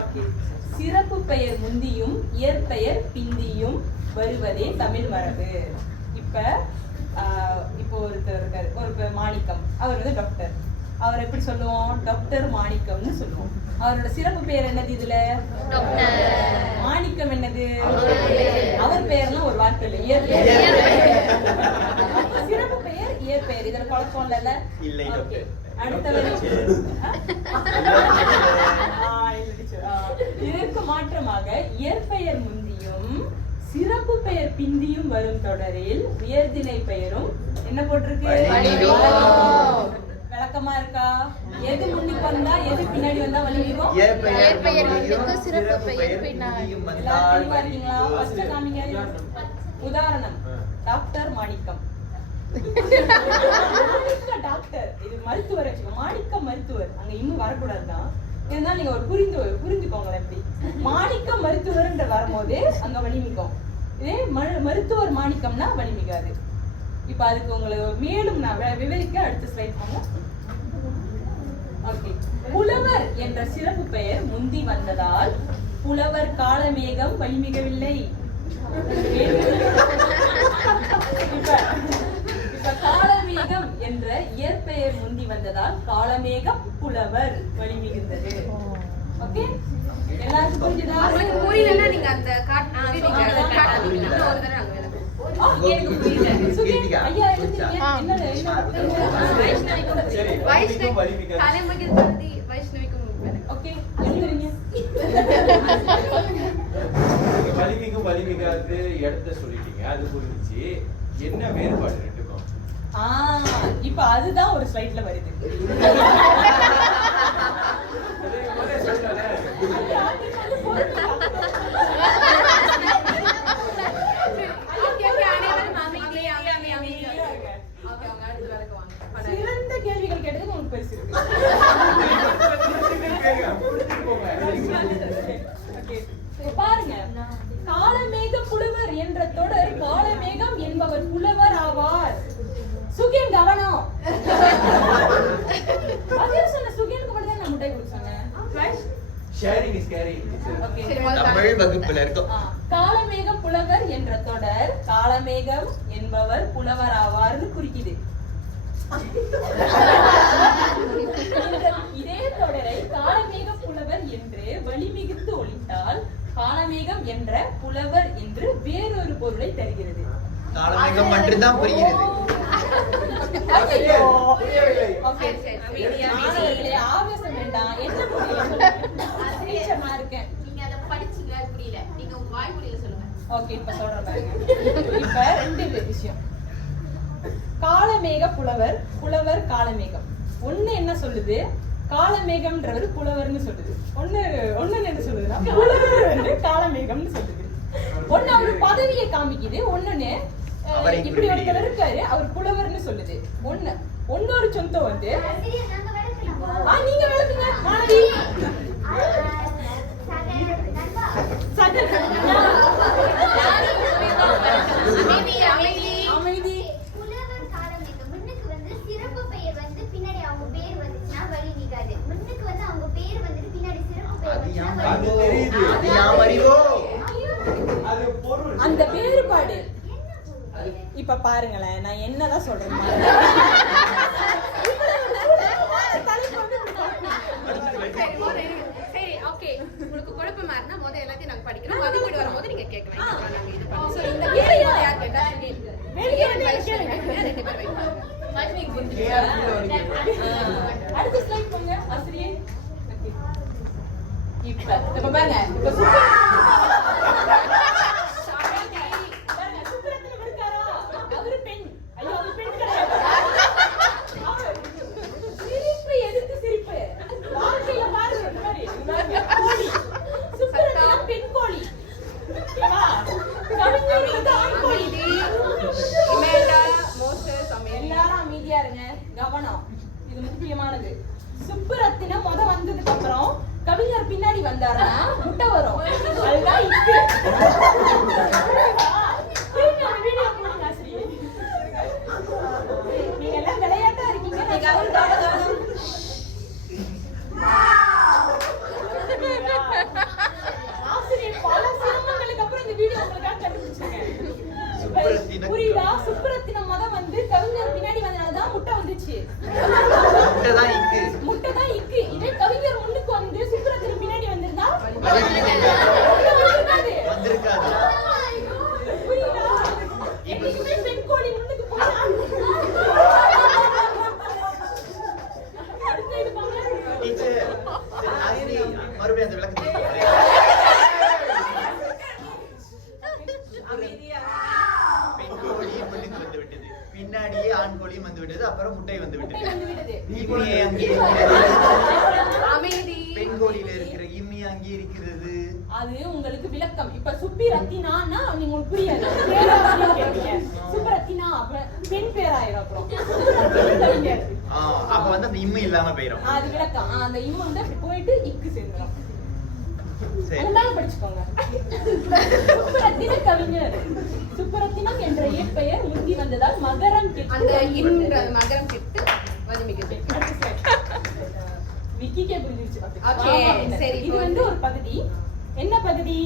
Okay. சிறப்பு பெயர் முந்தியும் இயற்பெயர் பிந்தியும் வருவதே தமிழ் மரபு. இப்போ ஒருத்தர் இருக்காரு, ஒரு மாணிக்கம். அவர் வந்து டாக்டர். அவர் எப்படி சொல்லுவோம்? டாக்டர் மாணிக்கம்னு சொல்லுவோம். அவரோட சிறப்பு பெயர் என்னது? இதுல மாணிக்கம் என்னது? அவர் பெயர்லாம் ஒரு வார்த்தை இல்லை, இயற்பெயர். சிறப்பு பெயர் இயற்பெயர், இதுல குழப்பம் இல்ல. இதற்கு மாற்றமாக இயற்பெயர் முந்தியும் சிறப்பு பெயர் பிந்தியும் வரும் தொடரில் உயர்திணை பெயரும் என்ன போட்டிருக்கு? விளக்கமா இருக்கா? எது முன்னுக்கு வந்தா எது பின்னாடி வந்தா வலிக்கும்? உதாரணம் டாக்டர் மாணிக்கம். டாக்டர் இது மருத்துவர், மாணிக்கம் மருத்துவர். அங்க இன்னும் வரக்கூடாதுதான். இருந்தாலும் நீங்க ஒரு புரிஞ்சுக்கோங்க. எப்படி மாணிக்கம் மருத்துவர்ன்ற வரும்போது அங்க வலிமிக்கும். இதே மருத்துவர் மாணிக்கம்னா வலிமிக்காது. இப்ப அதுக்கு உங்களுக்கு மேலும் நான் விவரிக்க அடுத்த ஸ்லைட் போங்க. ஓகே. புலவர் என்ற சிறப்பு பெயர் முந்தி வந்ததால் புலவர் காலமேகம் வலிமிகவில்லை. இப்ப காலமேகம் என்ற இயற்பெயர் முந்தி வந்ததால் காலமேகம் புலவர் வலிமிகுந்தது. ஓகே, எல்லாருக்கும் புரியுதா? புரியலன்னா நீங்க அந்த காட்டுவீங்க ஒரு தடவை அங்க வேலை. எனக்கு புரியல. சுகேன் ஐயா எழுதுறீங்க. என்னது வைஷ்ணவி காலமேகம் பத்தி வைஷ்ணவிக்கும் ஓகே எழுதுறீங்க. வலிமிகும் வலிமிகாது இடத்த சொல்லிட்டீங்க, அது புரிஞ்சிச்சு. என்ன வேறுபாடு ரெண்டுக்கும்? இப்ப அதுதான் ஒரு ஸ்லைட்ல வருது. சிறந்த கேள்விகள் கேட்டது உங்களுக்கு பெருசு இருக்கு. பாருங்க, காலமேக புலவர் என்ற தொடர் காலமேகம் என்பவர் புலவர் ஆவார். சுகேன் கவனம். பதில் சொன்ன சுகேனுக்கு மட்டும் தான் நான் முட்டை கொடுத்தாங்க. Sharing is carrying. தமிழ் வகுப்புல இருக்கும். காலமேகம் புலவர் என்ற தொடர் காலமேகம் என்பவர் புலவர் ஆவார்னு குறிக்குது. இதே தொடரை காலமேக புலவர் என்று வலிமிகுந்து ஒழித்தால் காலமேகம் என்ற புலவர் என்று வேறொரு பொருளை தருகிறது. காலமேகம் மட்டும்தான் புரிகிறது. ஆவேசம் வேண்டாம். என்ன இருக்கேன் நீங்க அதை படிச்சீங்க, அது புரியல. நீங்க உங்க வாய் புரியல சொல்லுங்க. ஓகே, இப்ப சொல்றேன் பாருங்க. இப்ப ரெண்டு விஷயம். காலமேக புலவர், புலவர் காலமேகம். ஒண்ணு என்ன சொல்லுது? காலமேகம்ன்றவர் புலவர்னு சொல்லுது. ஒண்ணு என்ன சொல்லுதுன்னா புலவர் வந்து காலமேகம்னு சொல்லுது. ஒண்ணு அவரு பதவியை காமிக்குது, ஒண்ணுன்னு இப்படி ஒருத்தர் இருக்காரு அவர் புலவர்னு சொல்லுது. ஒன்னொரு சொந்தம் வந்து நீங்க விளக்குங்க மாணவி. அமைதி. புலவர் காலமேகம் முன்னுக்கு வந்து சிறப்பு பெயர் வந்து பின்னாடி அவங்க பேர் வந்துச்சுன்னா வழி மிகாது. முன்னுக்கு வந்து அவங்க பேர் வந்துட்டு பின்னாடி சிறப்பு பெயர் அந்த வேறுபாடு. இப்ப பாருங்களேன், நான் என்னதான் சொல்றேன். சரி, ஓகே. உங்களுக்கு குழப்பமா இருந்தா முதல்ல எல்லாத்தையும் நாங்க படிக்கிறோம். மதிப்பீடு வரும்போது நீங்க கேட்கலாம். நாங்க இது பண்ணுவோம். சோ இந்த கேள்வி யார் கேட்டா? ரெண்டு பேர் வைப்பாங்க. அடுத்த ஸ்லைட் போங்க ஆசிரியை. இப்ப பாருங்க, இப்ப முக்கியமானது. சுப்புரத்தினம் வந்ததுக்கு அப்புறம் கவிஞர் பின்னாடி வந்தாருன்னா முட்டை வரும். அதுதான் இருக்கு. நீங்க எல்லாம் விளையாட்டா இருக்கீங்க. சரி, மறுபடியும் அந்த விளக்கத்தை பெண் கோழியும் பெண்ணுக்கு வந்து விட்டது, பின்னாடியே ஆண் கோழியும் வந்து விட்டது, அப்புறம் முட்டை வந்து முட்டை வந்து விட்டது. இம்மியை அங்கே இருக்கிறது. அமைதி. பெண் கோழியில இருக்கிற இம்மி அங்கே இருக்கிறது. அது உங்களுக்கு விளக்கம். இப்ப சுப்பி ரத்தினான்னா நீங்க உங்களுக்கு புரியாது. பேரா அப்படின்னு கேட்டீங்க. சுப்பரத்தினா அப்ப பெண் பேராயிரும் அப்புறம். அப்ப வந்து அந்த இம்மி இல்லாம போயிடும். அது விளக்கம். அந்த இம்மு வந்து அப்படி போயிட்டு இக்கு சேர்ந்துடும். சரி. அதெல்லாம் படிச்சுக்கோங்க. சுப்பரத்தின கவிஞர். சுப்பரத்தினம் என்ற இயற்பெயர் முந்தி வந்ததால் மகரம் கெட்டு அந்த இன்ற மகரம் கெட்டு வலிமிகுது. விக்கிக்கே புரிஞ்சிருச்சு. ஓகே, சரி. இது வந்து ஒரு பகுதி. என்ன பகுதி?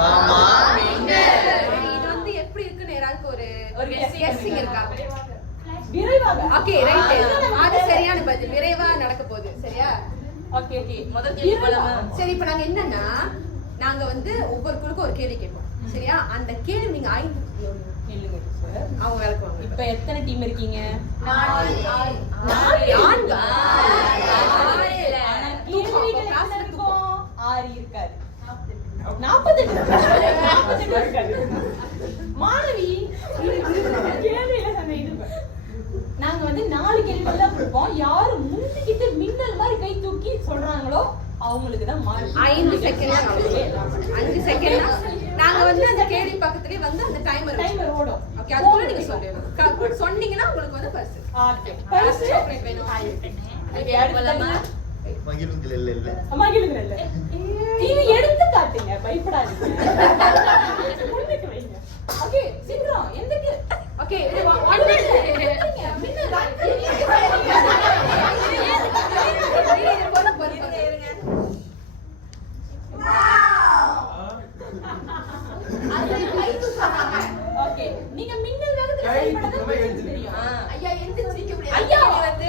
வாமா மின்னல். இது வந்து எப்படி இருக்குன்னு யாராவது ஒரு ஒரு கெஸ்ஸிங் இருக்கா? விரைவாக. Okay, right. அது சரியான பதில். விரைவா நடக்க போகுது. சரியா? Okay okay. முதல் கேள்வி போலாமா? சரி, இப்போ நாங்க என்னன்னா நாங்க வந்து ஒவ்வொரு குழுக்கும் ஒரு கேள்வி கேட்போம். சரியா? அந்த கேள்வி நீங்க 5 இல்லங்க சார். அவங்க விளக்குவாங்க. இப்ப எத்தனை டீம் இருக்கீங்க? 4. கேள்விகள் எத்தனை இருக்கும்? 6 இருக்காது. 48 இருக்காது. மாணவி கேள்வியில சந்தேகம். நாங்க வந்து 4 கேள்விகள் தான் கொடுப்போம். யாரு முந்திக்கிட்டு மின்னல் மாதிரி கை தூக்கி சொல்றாங்களோ அவங்களுக்கு தான் மார்க். 5 செகண்ட். 5 செகண்ட். நாங்க வந்து அந்த கேள்வி பக்கத்துலயே வந்து அந்த டைமர் ஓடும். ஓகே, அதுக்குள்ள நீங்க சொல்லணும். சொன்னீங்கன்னா உங்களுக்கு வந்து பரிசு. ஓகே. பரிசு சாக்லேட் வேணும். மகிழுங்கள் இல்ல. மகிழுங்க இல்ல. நீங்க எடுத்து காட்டுங்க, பயப்படாதீங்க. முன்னுக்கு வைங்க. ஓகே, சீக்கிரம் எந்துக்கு. ஓகே, ஓகே, நீங்க மின்னல் வேகத்துல செயல்படுறது தெரியும். ஐயா எந்திரிச்சு நிக்க முடியாது. ஐயா வந்து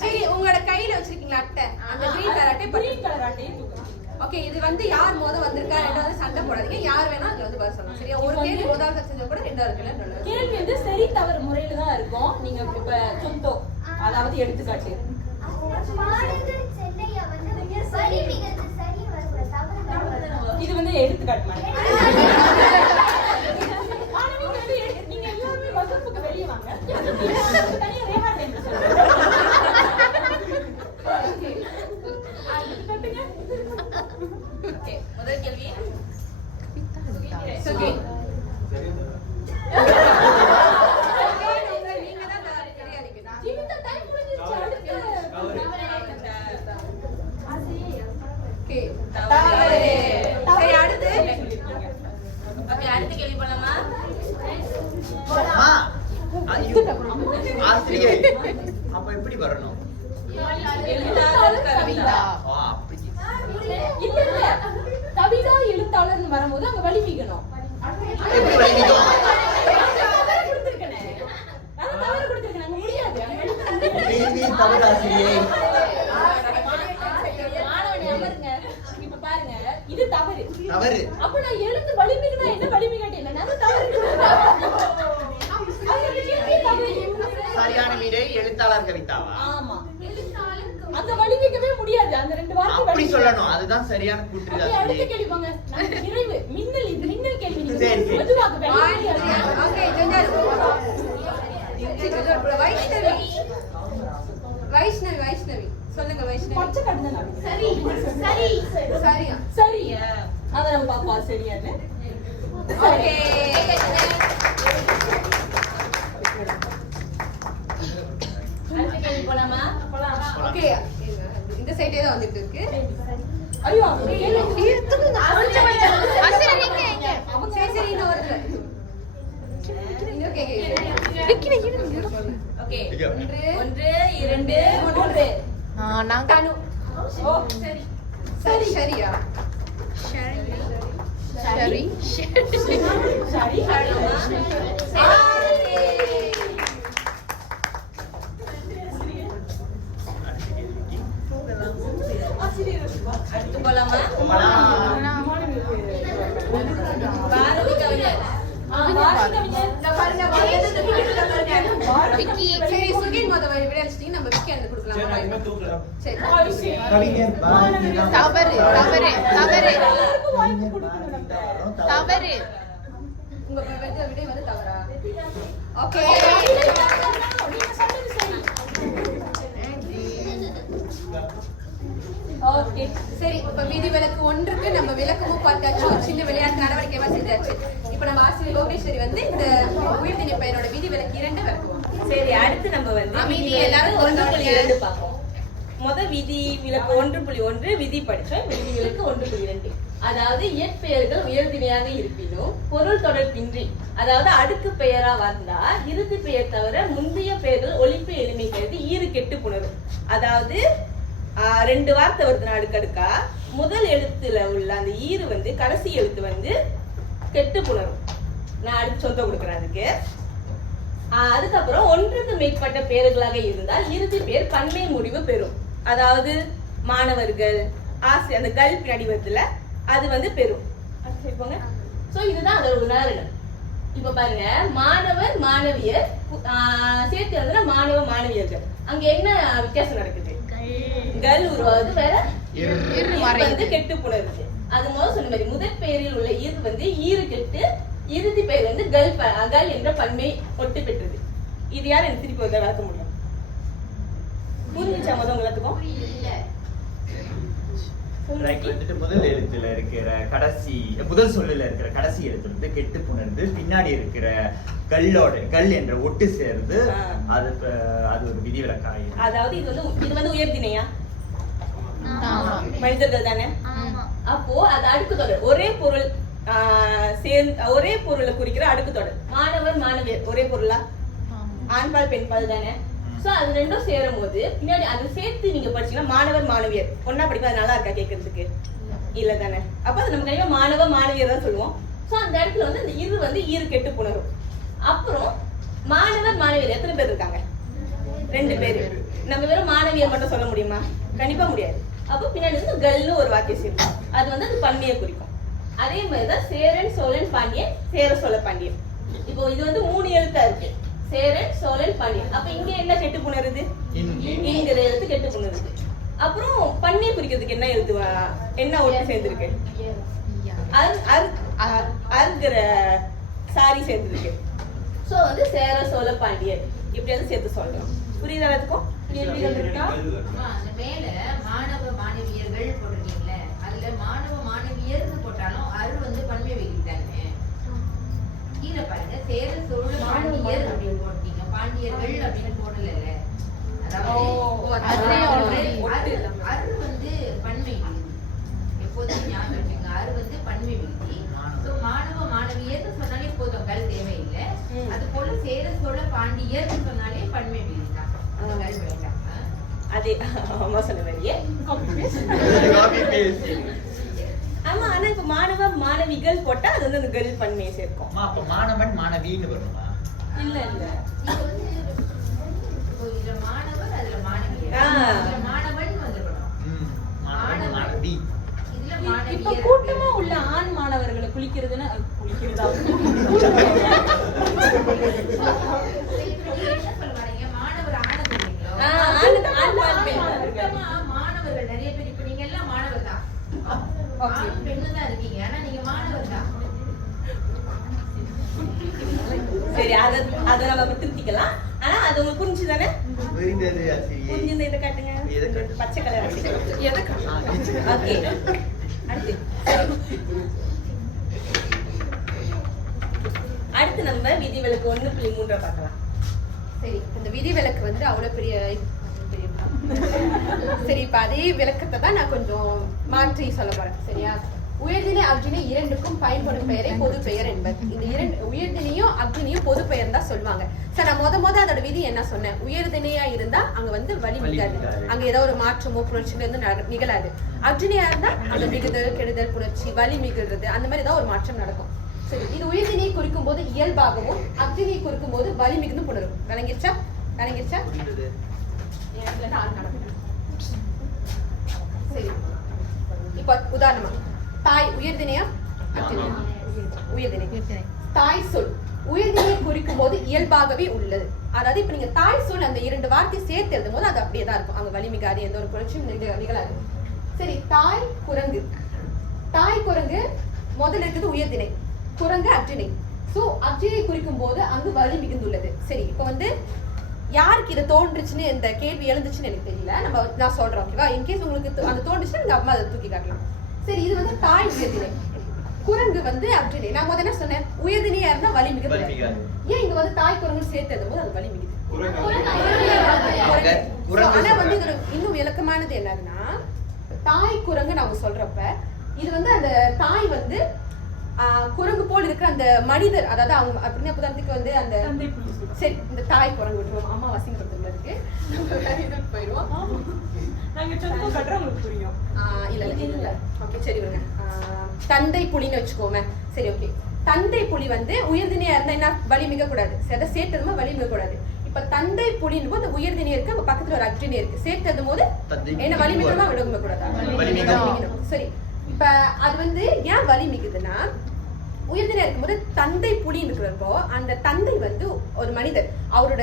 சரி, உங்களோட கையில வச்சிருக்கீங்களா அட்டை? அந்த கிரீன் கலர் அட்டை. கிரீன் கலர் அட்டையை தூக்குங்க. ஓகே, இது வந்து யார் மோத வந்திருக்கா ரெண்டாவது சண்டை போடாதீங்க. யார் வேணா அதுல வந்து பதில் சொல்லலாம். சரியா? ஒரு கேள்வி முதல்ல செஞ்சது கூட ரெண்டாவது கேள்வி. கேள்வி வந்து சரி தவறு முறையில தான் இருக்கும். நீங்க இப்ப சொந்தோ அதாவது எடுத்துக்காட்டு. மாடுகள் சென்னையா வந்து வலிமிகுது சரி வருது தவறு. இது வந்து எடுத்துக்காட்டு மாதிரி. மாணவிங்க வந்து நீங்க எல்லாரும் வகுப்புக்கு வெளிய வாங்க. தனியா ரேஹா டைம் சொல்லுங்க. ஓகே, முதல் கேள்வி. ஓகே. நீங்க தான் சரியா இருக்கீங்க. இந்த டைம் முடிஞ்சிருச்சு. ஓகே. தவறு. சரி, அடுத்து. ஓகே, அடுத்த கேள்வி போலாமா? அம்மா, ஆசிரியை அப்ப எப்படி வரணும்? எழுத்தாளர் கவிதா. அப்படி. இல்ல இல்ல, கவிதா எழுத்தாளர்னு வரும்போது அங்க வலிமிகணும். எப்படி வலிமிகும்? தவறு கொடுத்திருக்கனே. நான் தவறு கொடுத்திருக்கேன். அங்க முடியாது. அங்க கேள்வி தவறு ஆசிரியை. மாணவனே அமருங்க. இப்ப பாருங்க, இது தவறு. தவறு. அப்ப நான் எழுத்து வலிமிகுனா என்ன வலிமிகட்டே என்ன? நான் தவறு. அந்த கேள்வி தவறு. சரியான விடை எழுத்தாளர் கவிதாவா? ஆமா. அந்த வலிமிக்கவே முடியாது. அந்த 2 வார்த்தை அப்படி சொல்லணும். அதுதான் சரியான கூற்று அடுத்த ஆசிரியை. கேள்வி போங்க. நமக்கு நிறைவு. மின்னல் இது மின்னல் கேள்வி. நீங்க சரி, சரி. மெதுவாக ஓகே, வைஷ்ணவி சொல்லுங்க. வைஷ்ணவி பச்சை கடந்த சரி சரி சரியா? சரியா? அத நம்ம பாப்பா சரியானு. ஓகே. அடுத்த கேள்வி போலாமா? போலாம். ஓகே, இந்த சைடே தான் வந்துட்டு இருக்கு. ஐயோ, கேள்வி சரி சரி, இன்னும் வருது. இன்னும் கேக்குறீங்க. ஓகே, ஐயோ. 1 2 3. நாங்க தனு. ஓ சரி. சரி சரியா? சரி சரி. அடுத்து போலாமா? பாரதி கவிஞர். பாரதி கவிஞர். இந்த பாருங்க, சரி, சுகின் மொத விட அடிச்சிட்டீங்க. நம்ம விக்கி அந்த கொடுக்கலாம். சரி, நான் இனிமே தூக்குறேன். சரி. கவிஞர் பாரதி தவறு தவறு தவறு எல்லாருக்கும் வாய்ப்பு கொடுக்கணும் நம்ம. தவறு. உங்க விடை வந்து தவறா? ஓகே. நீங்க சொன்னது சரி. ஓகே. சரி, இப்ப விதிவிலக்கு 1க்கு நம்ம விளக்கமும் பார்த்தாச்சு, ஒரு சின்ன விளையாட்டு நடவடிக்கைவா செஞ்சாச்சு. இப்ப நம்ம ஆசிரியர் லோகேஸ்வரி வந்து இந்த உயிர்திணை பெயரோட விதிவிலக்கு 2 விளக்குவோம். சரி, அடுத்து நம்ம வந்து அமைதி விதி எல்லாரும் 1.2 பார்ப்போம். விதி விலக்கு 1.1 விதி படிச்சோம். விதி விலக்கு 1.2, அதாவது இயற்பெயர்கள் உயர்திணையாக இருப்பினும் பொருள் தொடர்பின்றி, அதாவது அடுக்கு பெயரா வந்தா இறுதி பெயர் தவிர முந்தைய பெயர்கள் ஒலிப்பு எளிமை கருதி ஈறு கெட்டு புணரும். அதாவது 2 வார்த்தை வருதுன்னா அடுக்கடுக்கா முதல் எழுத்துல உள்ள அந்த ஈறு வந்து கடைசி எழுத்து வந்து கெட்டு புணரும். நான் அடுத்து சொந்த கொடுக்குறேன் அதுக்கு. அதுக்கப்புறம் 1க்கு மேற்பட்ட பெயர்களாக இருந்தால் இறுதி பெயர் பன்மை முடிவு பெறும். அதாவது மாணவர்கள், ஆசிரியர், அந்த கல் பின்னாடி வருதுல அது வந்து பெறும். போங்க. சோ இதுதான் அதோட உதாரணம். இப்ப பாருங்க, மாணவர் மாணவியர் சேர்த்து வந்து மாணவ மாணவியர்கள். அங்க என்ன வித்தியாசம் நடக்குது? கல் உருவாவது வேற, வந்து கெட்டு புணருது. அது முதல் சொன்ன மாதிரி முதற் பெயரில் உள்ள ஈர் வந்து ஈறு கெட்டு, இறுதி பெயர் வந்து கல் என்ற பன்மை ஒட்டு பெற்றது. இது யார் எனக்கு திருப்பி வந்து வளர்க்க முடியும்? புரிஞ்சுச்சா எல்லாத்துக்கும்? வந்துட்டு முதல் எழுத்துல இருக்கிற கடைசி முதல் சொல்லுல இருக்கிற கடைசி எழுத்து வந்து கெட்டு புணர்ந்து பின்னாடி இருக்கிற கல் என்ற ஒட்டு சேர்ந்து அது ஒரு விதிவிலக்கு ஆயிடும். அதாவது இது வந்து உயர்திணையா? மனிதர்கள் தானே. அப்போ அது அடுக்கு தொடர், ஒரே பொருள் ஒரே பொருளை குறிக்கிற அடுக்கு தொடர். மாணவர் மாணவியர் ஒரே பொருளா? ஆண்பால் பெண்பால் தானே. சோ அது ரெண்டும் சேரும் போது பின்னாடி அது சேர்த்து நீங்க படிச்சீங்கன்னா மாணவர் மாணவியர் ஒன்னா படிக்க நல்லா இருக்கா கேட்கறதுக்கு? இல்ல தானே. அப்ப அது நம்ம கண்டிப்பா மாணவ மாணவியர் தான் சொல்லுவோம். சோ அந்த இடத்துல வந்து இந்த இரு வந்து ஈறு கெட்டு புணரும். அப்புறம் மாணவர் மாணவியர் எத்தனை பேர் இருக்காங்க? 2 பேரு. நம்ம வெறும் மாணவியர் மட்டும் சொல்ல முடியுமா? கண்டிப்பா முடியாது. அப்ப பின்னாடி வந்து கல்னு ஒரு வார்த்தை சேர்க்கும். அது வந்து அந்த பன்மையை குறிக்கும். அதே மாதிரிதான் சேரன் சோழன் பாண்டியன், சேர சோழ பாண்டியன். இப்போ இது வந்து 3 எழுத்தா இருக்கு, சேரன் சோழன் பாண்டியன். அப்ப இங்க என்ன கெட்டு புணருது? இங்கிற எழுத்து கெட்டு புணருது. அப்புறம் பன்மையை குறிக்கிறதுக்கு என்ன எழுத்து, என்ன ஒட்டு சேர்ந்திருக்கு? அர்கிற சாரி சேர்ந்திருக்கு. சோ வந்து சேர சோழ பாண்டியன் இப்படியாவது சேர்த்து சொல்றோம். புரியுதா எல்லாத்துக்கும்? கேள்விகள் இருக்கா? மேல மாணவ மாணவியர்கள் போட்டிருக்கீங்கல்ல, அதுல மாணவ மாணவியர்னு போட்டாலும் அரு வந்து பன்மை வைக்கிட்டாங்க. கீழே பாருங்க, சேர சோழ பாண்டியர் அப்படின்னு போட்டீங்க, பாண்டியர்கள் அப்படின்னு போடல. அதாவது அரு வந்து பன்மை விகுதி. எப்போதும் ஞாபகம் வச்சுங்க, அரு வந்து பன்மை விகுதி. மாணவ மாணவியர்னு சொன்னாலே போதும், கல் தேவையில்லை. அது போல சேர சோழ பாண்டியர்னு சொன்னாலே பன்மை விகுதி தான். அதே அம்மா சொன்ன மாதிரியே. ஆமா, ஆனா இப்ப மாணவ மாணவிகள் போட்டா அது வந்து அந்த கல் பன்மையை சேர்க்கும். அப்ப மாணவன் மாணவின்னு வருமா? இல்ல இதுல மாணவர், அதுல மாணவியர், இதுல மாணவன் வந்துடணும். மாணவன் மாணவி. இதுல இப்ப மாணவியர் கூட்டமா உள்ள ஆண் மாணவர்களை குளிக்கிறதுன்னா குளிக்கிறதா? என்ன சொல்ல வரீங்க? மாணவர் ஆணை சொல்றீங்களோ? மாணவர்கள் நிறைய பேர், இப்ப நீங்க எல்லாம் மாணவர் தான், ஆண் பெண்ணு தான் இருக்கீங்க, ஆனா நீங்க மாணவர் தான். சரி, அத நம்ம திருத்திக்கலாம். ஆனா அது உங்களுக்கு புரிஞ்சுதானே? புரிந்தது ஆசிரியை. புரிஞ்சது. இதை காட்டுங்க, பச்சை கலர். ஓகே, அடுத்து நம்ம விதிவிலக்கு 1.3 பார்க்கலாம். சரி, இந்த விதிவிலக்கு வந்து அவ்வளவு பெரிய சரி, இப்ப அதே விளக்கத்தை தான் நான் கொஞ்சம் மாற்றி சொல்ல போறேன். சரியா? உயர்திணை அக்னிணை 2க்கும் பயன்படும் பெயரை பொது பெயர் என்பது. இந்த 2 உயர்திணையும் அக்னியும் பொது பெயர் தான் சொல்லுவாங்க. சார், நான் முத அதோட விதி என்ன சொன்னேன்? உயர்திணையா இருந்தா அங்க வந்து வலி மிகாது, அங்க ஏதோ ஒரு மாற்றமோ புணர்ச்சியோ வந்து நிகழாது. அக்னியா இருந்தா அங்க மிகுதல், கெடுதல், புணர்ச்சி, வலி மிகுறது, அந்த மாதிரி ஏதாவது ஒரு மாற்றம் நடக்கும். சரி, இது உயர்திணையை குறிக்கும் போது இயல்பாகவும், அக்னியை குறிக்கும் போது வலி மிகுந்து புணரும். விளங்கிருச்சா? சரி, இப்ப உதாரணமா தாய் உயர்திணையா? உயர்திணை. தாய் சொல் உயர்திணையை குறிக்கும் போது இயல்பாகவே உள்ளது. அதாவது இப்ப நீங்க தாய் சொல் அந்த 2 வார்த்தை சேர்த்து எழுதும் போது அது அப்படியே தான் இருக்கும். அங்க வலிமிகாது எந்த ஒரு புரட்சியும் நிகழாது. சரி, தாய் குரங்கு. தாய் குரங்கு முதல்ல இருக்குது உயர்திணை, குரங்கு அற்றிணை. சோ அற்றிணை குறிக்கும் போது அங்கு வலி மிகுந்துள்ளது. சரி, இப்ப வந்து யாருக்கு இது தோன்றுச்சுன்னு இந்த கேள்வி எழுந்துச்சுன்னு எனக்கு தெரியல. நான் சொல்றேன், ஓகேவா? இன்கேஸ் உங்களுக்கு அந்த தோன்றுச்சுன்னா நீங்க அம்மா அதை தூக்கி காட்டலாம். சரி, இது வந்து தாய் உயர்திணை, குரங்கு வந்து அற்றிணை. நான் முதல்ல என்ன சொன்னேன்? உயர்திணையா இருந்தா வலி மிகுது. ஏன் இங்க வந்து தாய் குரங்கு சேர்த்து எழுதும் போது அது வலி மிகுது? ஆனா வந்து இது இன்னும் விளக்கமானது என்னன்னா, தாய் குரங்கு நாம சொல்றப்ப இது வந்து அந்த தாய் வந்து குரங்கு போல் இருக்கிற அந்த மனிதர், அதாவது அவங்க அப்படின்னு புதாரத்துக்கு வந்து அந்த சரி இந்த தாய் குரங்கு விட்டுருவோம். அம்மா வசிங்கப்படுத்துறதுல இருக்கு, இது போயிடுவோம். நாங்க சொல்லுங்க கட்டுற உங்களுக்கு புரியும். இல்ல ஓகே, சரி விடுங்க. தந்தை புலின்னு வச்சுக்கோமே. சரி, ஓகே. தந்தை புலி வந்து உயர்திணையா இருந்தா என்ன வலி மிக கூடாது. சரி, சேர்த்ததுமா வலி மிக கூடாது. இப்ப தந்தை புலின்னு போது உயர்திணை இருக்கு, அங்க பக்கத்துல ஒரு அற்றிணை இருக்கு. சேர்த்ததும் போது என்ன வலி மிகமா விட கூடாது. சரி, இப்ப அது வந்து ஏன் வலி மிகுதுன்னா, உயர்திணை இருக்கும்போது தந்தை புலி இருக்கிறப்போ அந்த தந்தை வந்து ஒரு மனிதர், அவரோட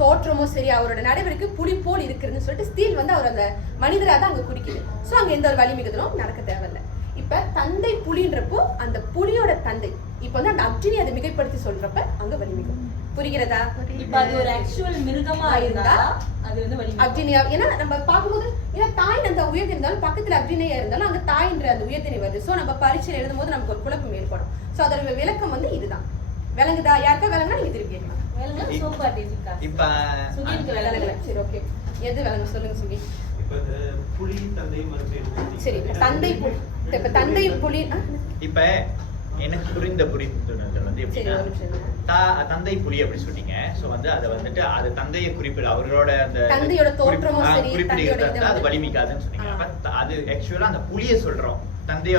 தோற்றமும் சரி அவரோட நடவடிக்கை புலி போல் இருக்குன்னு சொல்லிட்டு ஸ்டீல் வந்து அவர் அந்த மனிதராக தான் அங்க குறிக்குது. சோ அங்க எந்த ஒரு வலி மிகுதலும் நடக்க தேவையில்லை. இப்ப தந்தை புலின்றப்போ அந்த புலியோட தந்தை இப்ப வந்து அந்த அக்னி அதை மிகைப்படுத்தி சொல்றப்ப அங்க வலி மிகும். புரிகிறதா? இப்ப அது ஒரு ஆக்சுவல் மிருகமா இருந்தா அது வந்து வலி அக்னியா. ஏன்னா நம்ம பார்க்கும்போது ஏன்னா தாய் அந்த உயர்திணை இருந்தாலும் பக்கத்துல அக்னியா இருந்தாலும் அங்க தாய்ன்ற அந்த உயர்திணை வருது. சோ நம்ம பரீட்சை எழுதும் போது நமக்கு ஒரு குழப்பம் ஏற்படும். சோ அதோட விளக்கம் வந்து இதுதான். விளங்குதா? யாருக்கா விளங்குனா நீங்க திருப்பி கேட்கலாம். இப்ப சரி, ஓகே. எது விளங்கு சொல்லுங்க சுகி. இப்ப புலி தந்தை மறுபடியும் சரி, தந்தை புலி. இப்ப தந்தை புலி இப்ப எனக்கு புரிந்த புரிந்துணர்தல் வந்து எப்படின்னா, தந்தை புலி அப்படி சொன்னீங்க. சோ வந்து அதை வந்துட்டு அது தந்தையை குறிப்பிட அவர்களோட அந்த தந்தையோட தோற்றமும் சரி குறிப்பிடுகிறது அது வலிமிக்காதுன்னு சொன்னீங்க. அப்ப அது ஆக்சுவலா அந்த புலியை சொல்றோம், தந்தை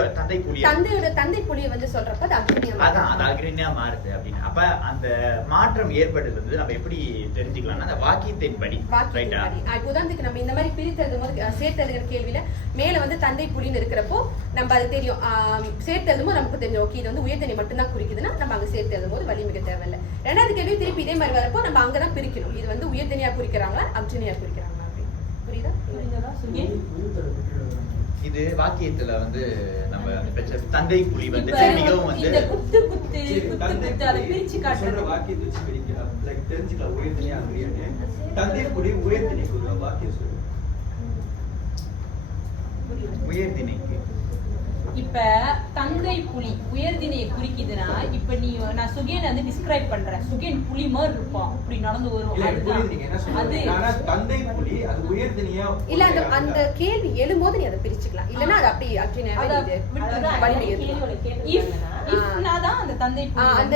புலியை வந்து சொல்றப்ப அது அக்னியா அதான் அது அக்னியா மாறுது அப்படின்னு. அப்ப அந்த மாற்றம் ஏற்படுறது வந்து நம்ம எப்படி தெரிஞ்சுக்கலாம்னா அந்த வாக்கியத்தின் படி. ரைட்டா? இப்போ உதாரணத்துக்கு நம்ம இந்த மாதிரி பிரித்தெழுதும் போது சேர்த்தெழுதுகிற கேள்வியில மேல வந்து தந்தை புலின்னு இருக்கிறப்போ நம்ம அது தெரியும். சேர்த்தெழுதும் போது நமக்கு தெரியும், ஓகே இது வந்து உயர்திணை மட்டும்தான் குறிக்குதுன்னா நம்ம அங்க சேர்த்து எழுதும் போது வலி மிக தேவையில்லை. ரெண்டாவது கேள்வி திருப்பி இதே மாதிரி வரப்போ நம்ம அங்கதான் பிரிக்கணும், இது வந்து உயர்திணையா குறிக்கிறாங்களா அக்னியா குறிக்கிறாங்களா அப்படின்னு. புரியுதா? இது வாக்கியத்துல வந்து நம்ம தந்தை புலி வந்து மிகவும் வந்து இந்த குத்து குத்து குத்து குத்து அதை பிரிச்சு காட்டுற வாக்கியத்தை வச்சு பிரிக்கலாம். லைக் தெரிஞ்சுக்கலாம் உயர்திணையா அப்படியே. தந்தை புலி உயர்திணைக்கு ஒரு வாக்கியம் சொல்லு. உயர்திணைக்கு இப்ப தந்தை புலி உயர்திணையை குறிக்குதுன்னா, இப்ப நான் சுகேன் வந்து டிஸ்கிரைப் பண்றேன். சுகேன் புலி மாதிரி இருப்பான், அப்படி நடந்து வரும். அது தந்தை புலி அது உயர்திணையா இல்ல அந்த கேள்வி எழும்போது நீ அதை பிரிச்சுக்கலாம். இல்லன்னா அது அப்படி அக்னியாவே அந்த தந்தை அந்த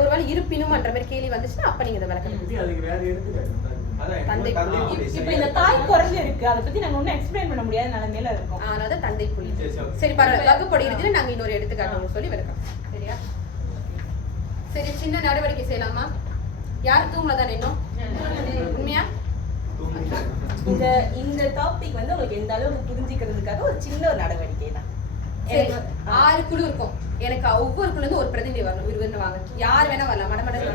ஒருவேளை இருப்பினும் என்ற மாதிரி கேள்வி வந்துச்சுன்னா அப்ப நீங்க இதை விளக்கணும். அதுக்கு வேற எடுத்துக்காட்டு தந்தை புலி. இப்ப இந்த தாய் குரங்கு இருக்கு, அதை பத்தி நாங்க ஒன்னும் எக்ஸ்பிளைன் பண்ண முடியாத நிலைமையில இருக்கும். அதனால தந்தை புலி. சரி, பரவாயில்ல. வகுப்படி இருக்கு, நாங்க இன்னொரு எடுத்துக்காட்டு சொல்லி விளக்கம். சரியா? சரி, சின்ன நடவடிக்கை செய்யலாமா? யாரு தூங்கல தானே இன்னும்? உண்மையா? இந்த டாபிக் வந்து உங்களுக்கு எந்த அளவுக்கு புரிஞ்சுக்கிறதுக்காக ஒரு சின்ன ஒரு நடவடிக்கை தான். 6 குழு இருக்கும். எனக்கு ஒவ்வொரு குழுல இருந்து ஒரு பிரதிநிதி வரணும். விருதுன்னு வாங்க. யார் வேணா வரலாம். மடமடன்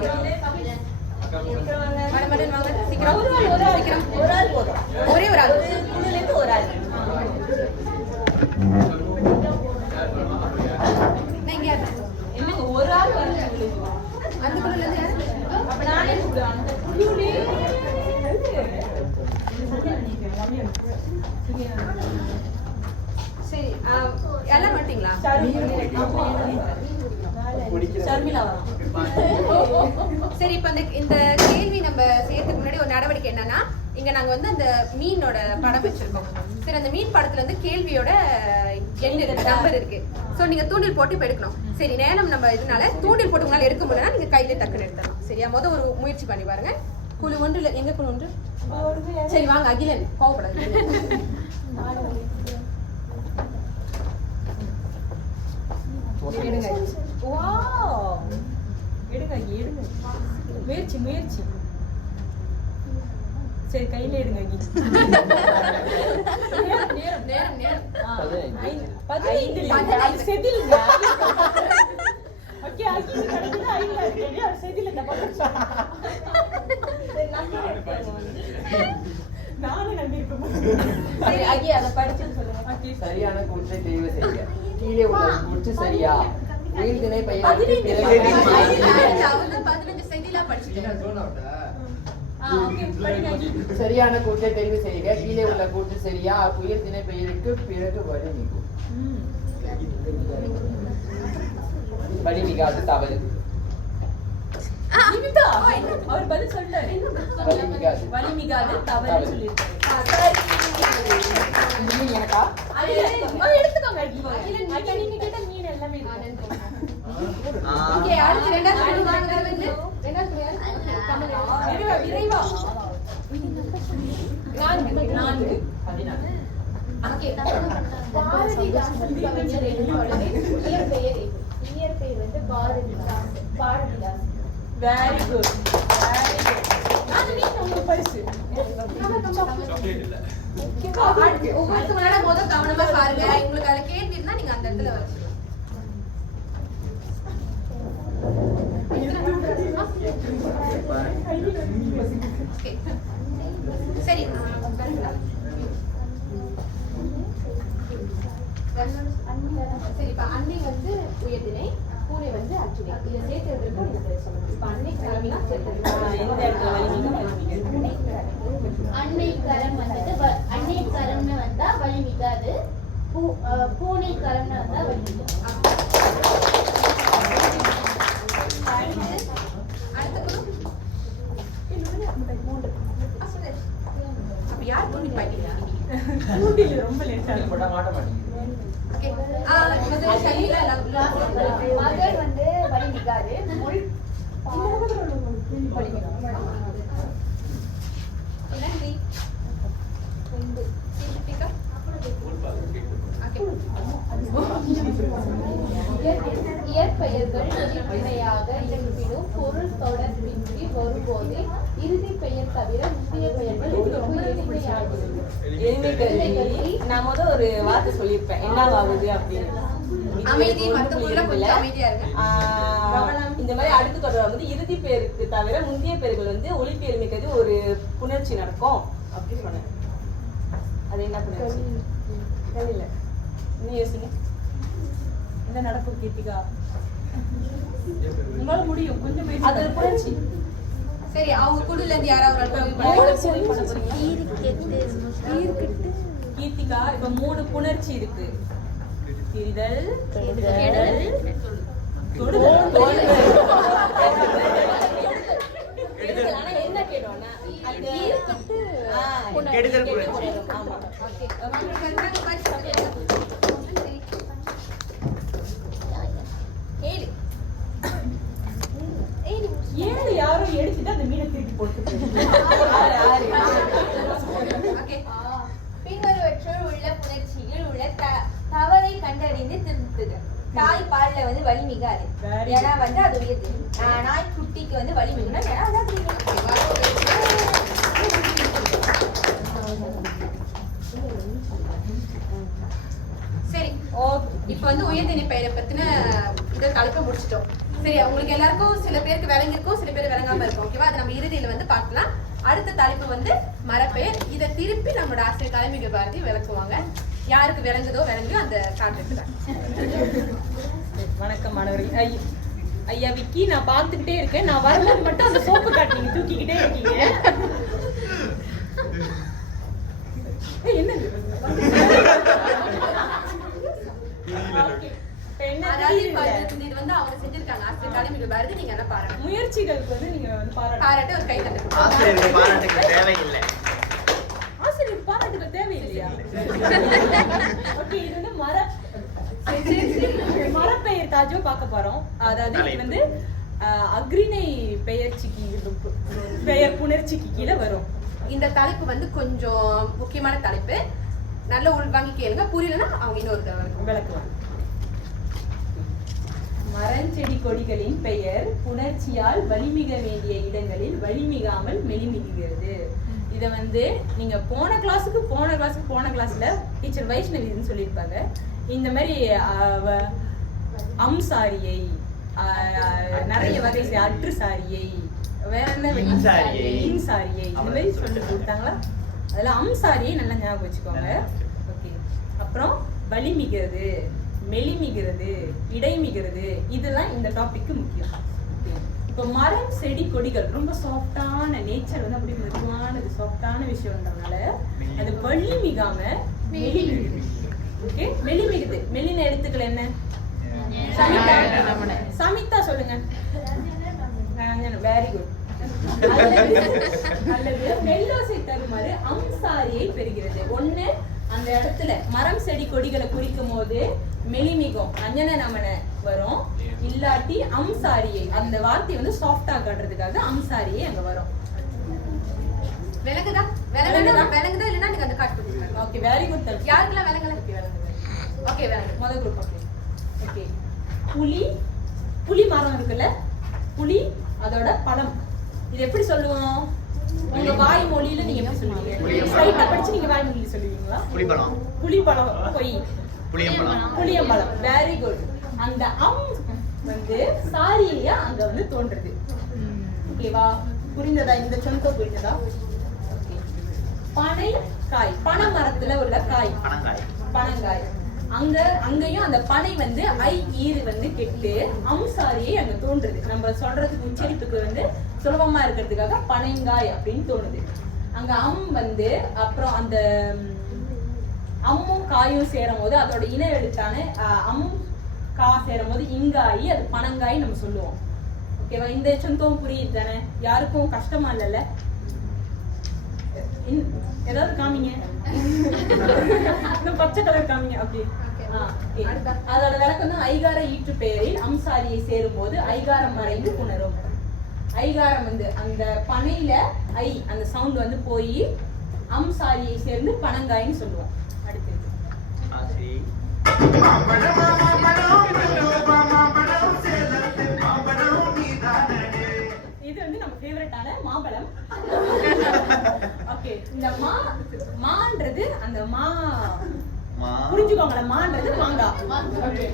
வாங்க. சீக்கிரம் ஒரு ஆள் போதும். ஒரே ஒரு ஆள் குழுல இருந்து ஒரு ஆள். என்னங்க ஒரு ஆள் வந்து அந்த குழுல இருந்து யாரு? அப்ப நானே கூப்பிடுவேன். அந்த குழுலே சரி, எல்லாம் வந்துட்டீங்களா? ஷர்மிளா வரும். சரி, இப்ப இந்த கேள்வி நம்ம செய்யறதுக்கு முன்னாடி ஒரு நடவடிக்கை என்னன்னா, இங்க நாங்க வந்து அந்த மீனோட படம் வச்சிருக்கோம். சரி, அந்த மீன் படத்துல வந்து கேள்வியோட எண் இருக்கு, நம்பர் இருக்கு. சோ நீங்க தூண்டில் போட்டு இப்ப எடுக்கணும். சரி, நேரம் நம்ம இதனால தூண்டில் போட்டு உங்களால எடுக்க முடியலன்னா நீங்க கையில டக்குன்னு எடுத்துடலாம். சரியா? ஒரு முயற்சி பண்ணி பாருங்க. குழு 1 இல்ல எங்க குழு 1? சரி வாங்க அகிலன், கோவப்படாது. எடுங்க. வாவ், எடுங்க எடுங்க. முயற்சி. சரி, கையில எடுங்க. நேரம் 15 செதில்ங்க. ஓகே அகில கிடைக்குது அகில இருக்கு அது செய்தில இந்த பக்கம் நானும் நம்பி இருப்பேன் சரி அகி அதை படிச்சு சொல்லுங்க. சரியான கூற்றை தெரிவு செய்க. கீழே உள்ள கூற்று சரியா? உயிர்திணை பெயருக்கு அவங்க பிறகு 15 செய்திலாம் படிச்சுட்டு சரியான கூற்றை தெரிவு செய்க. கீழே உள்ள கூற்று சரியா? உயிர்திணை பெயருக்கு பிறகு வழி மிகும். வழி மிகாது தவறு. நிமிதா அவர் பதில் சொல்றாரு. வழி மிகாது. வலி மிகாது தவறு சொல்லிருக்காரு. நீங்க எனக்கா? அது எடுத்துக்கோங்க அகி நீங்க கேட்ட மீன் எல்லாமே இருக்கு. ஓகே அடுத்து ரெண்டாவது வாங்குறது வந்து விரைவா 4 ஓகே பாரதிதாசன் கவிஞர் என்பவரது இயற்பெயர் எது? இயற்பெயர் வந்து பாரதிதாசன். வெரி குட் அது நீங்க உங்க பரிசு. சாக்லேட் இல்ல. உங்களுக்கு முன்னாடி முதல் கவனமா பாருங்க. உங்களுக்கு அதை கேட்டு இருந்தா நீங்க அந்த இடத்துல வச்சு சரி சரி இப்ப அன்னை வந்து உயர்திணை, பூனை வந்து அச்சுனை. இதை சேர்த்ததுக்கு நீங்க சொல்லணும். இப்ப அன்னை கிழமைனா எந்த இடத்துல வலி அன்னை கரம் வந்துட்டு அன்னை கரம்னு வந்தா வலி மிகாது. பூனை கரம்னு வந்தா வலி மிகாது. அப்ப யார் பூனை பாத்தீங்க? மூடில ரொம்ப லேட் ஆகுது. போட மாட்ட மாட்டீங்க. ஓகே முதல்ல சைடுல மகள் வந்து வலி மிகாது. முள் வலி மிகாது. நன்றி. இயற்பெயர்கள் இணையாக இருப்பினும் பொருள் தொடர்பின்றி வரும்போது இறுதி பெயர் தவிர முந்தைய பெயர்கள் எளிமைக்கல்வி. நான் ஒரு வார்த்தை சொல்லியிருப்பேன் என்னவாகுது அப்படின்னு. அமைதி மத்தவங்கள கொஞ்சம் அமைதியா இருங்க. இந்த மாதிரி அடுக்கு தொடர் வந்து இறுதி பேருக்கு தவிர முந்தைய பேர்கள் வந்து ஒலிப்பு எளிமைக்கிறது ஒரு புணர்ச்சி நடக்கும் அப்படி சொன்னேன். அது என்ன புணர்ச்சி? தெரியல. இன்னும் யோசிங்க. என்ன நடக்கும் கீர்த்திகா? உங்களால முடியும் கொஞ்சம் முயற்சி அது ஒரு புணர்ச்சி. சரி அவங்க குழுல இருந்து யாராவது கீர்த்திகா இப்ப 3 புணர்ச்சி இருக்கு. திரிதல், கெடுதல், தொடுதல். ஆனா என்ன கேட்டோம்னா அந்த கெடுதல் புணர்ச்சி. ஆமா. ஏழு யாரும் எடுத்துட்டு அந்த மீனை திருப்பி போட்டு பின்வருவற்றுள் உள்ள புணர்ச்சியில் உள்ள தவறை கண்டறிந்து திருத்துக. தாய் பால்ல வந்து வலி மிகாது. ஏன்னா வந்து அது உயர்து. நாய்க்குட்டிக்கு வந்து வலி மிகுனா ஏன்னா வந்து அது சரி இப்ப வந்து உயர்திணை பெயரை பத்தின இந்த தலைப்பை முடிச்சிட்டோம். சரி உங்களுக்கு எல்லாருக்கும் சில பேருக்கு விளங்கிருக்கும், சில பேர் விளங்காம இருக்கும். ஓகேவா? அது நம்ம இறுதியில வந்து பார்க்கலாம். அடுத்த தலைப்பு வந்து மரப்பெயர். இதை திருப்பி நம்மளோட ஆசிரியர் கலைமிகு பாரதி விளக்குவாங்க. யாருக்கு விளங்குதோ விளங்கியோ அந்த கார்டு எடுத்துக்கலாம். வணக்கம் மாணவர்கள். ஐயா விக்கி, நான் பார்த்துக்கிட்டே இருக்கேன். நான் வரும்போது மட்டும் அந்த சோப்பு காட்டு நீங்க தூக்கிக்கிட்டே இருக்கீங்க. என்னது? அதாவது இது வந்து அவங்க செஞ்சிருக்காங்க. ஆசிரியர் கலைமிகு பாரதி நீங்க என்ன பாருங்க. முயற்சிகளுக்கு வந்து நீங்க வந்து பாராட்டு ஒரு கை தட்டு. ஆசிரியருக்கு பாராட்டுக்கு தேவையில்லை. ஆசிரியர் பாராட்டுகள் தேவையில்லையா? ஓகே, இது வந்து மரப்பெயர் தாஜோ பார்க்க போறோம். அதாவது இது வந்து அக்ரிணை பெயர் புணர்ச்சிக்கு கீழே வரும். இந்த தலைப்பு வந்து கொஞ்சம் முக்கியமான தலைப்பு. நல்ல உள்வாங்கி கேளுங்க. புரியலன்னா அவங்க இன்னொரு விளக்குவாங்க. மரஞ்செடி கொடிகளின் பெயர் புணர்ச்சியால் வலிமிக வேண்டிய இடங்களில் வலிமிகாமல் மெலிமிகுகிறது. இதை வந்து நீங்க போன கிளாஸ்ல டீச்சர் வைஷ்ணவின்னு சொல்லியிருப்பாங்க. இந்த மாதிரி அம்சாரியை, நிறைய வகை அற்று சாரியை, வேற என்ன இன்சாரியை. இன்சாரியை இந்த மாதிரி சொல்லி கொடுத்தாங்களா? அதுல அம்சாரியை நல்லா ஞாபகம் வச்சுக்கோங்க. ஓகே. அப்புறம் வலிமிகிறது, மெலிமிகிறது, இடைமிகிறது, இதெல்லாம் இந்த டாபிக்கு முக்கியம். இப்போ மரம் செடி கொடிகள் ரொம்ப சாஃப்டான நேச்சர் வந்து அப்படி மெதுவானது சாஃப்டான விஷயம்ன்றதுனால அது வலிமிகாம மெலிமிகுது. ஓகே, மெலிமிகுது. மெலின எழுத்துக்கள் என்ன? சமிதா சொல்லுங்க. Very good. அல்லது மெல்லோசை தருமாறு அம்சாரியை பெறுகிறது. ஒண்ணு அந்த இடத்துல மரம் செடி கொடிகளை குறிக்கும் போது மெலிமிகம் அஞ்சன நமன வரும், இல்லாட்டி அம்சாரியை அந்த வார்த்தையை வந்து சாஃப்டா காட்டுறதுக்காக அம்சாரியை அங்க வரும். விளங்குதா இல்லைன்னா நீங்க அந்த கார்டு கொடுத்துருங்க. Okay, very good. யாருக்கெல்லாம் விளங்கல? ஓகே விளங்கு. முதல் குரூப். Okay okay. புலி மரம் இருக்குல்ல, புலி அதோட பழம். இது எப்படி சொல்லுவோம்? உங்க வாய் மொழியில நீங்க எப்படி சொல்லுவீங்க? ஸ்ட்ரைட்டா படிச்சு நீங்க வாய் மொழியில சொல்லுவீங்களா? புலிப்பழம். பொய். புளியம்பழம். Very good. அந்த வந்து சாரியா அங்க வந்து தோன்றுது. ஓகேவா? புரிந்ததா? இந்த சொந்த புரிந்ததா? ஓகே. பனை காய், பனை மரத்துல உள்ள காய் பனங்காய். அங்கேயும் அந்த பனை வந்து ஈறு வந்து கெட்டு அம்சாரியை அங்க தோன்றுது. நம்ம சொல்றதுக்கு உச்சரிப்புக்கு வந்து சுலபமா இருக்கிறதுக்காக பனைங்காய் அப்படின்னு தோணுது. அங்க வந்து அப்புறம் அந்த அம்மும் காயும் சேரும் போது அதோட இன எழுத்தான கா சேரும் போது இங்காயி அது பனங்காய் நம்ம சொல்லுவோம். ஓகேவா? இந்த சொந்தம் புரியுது தானே? யாருக்கும் கஷ்டமா இல்லைல்ல? ஏதாவது காமிங்க. பச்சை கலர் காமிங்க. ஓகே. அதோட விளக்கம் தான் ஐகார ஈற்று பெயரில் அம்சாரியை சேரும் போது ஐகாரம் மறைந்து புணரும். ஐகாரம் வந்து அந்த பனையில அந்த சவுண்ட் வந்து போய் அம்சாரியை சேர்ந்து பனங்காயின்னு சொல்லுவோம். அடுத்து இது வந்து நம்ம ஃபேவரட்டான மாம்பழம். ஓகே. இந்த மான்றது அந்த புரிஞ்சுக்கோங்களா? மான்றது மாங்காய்.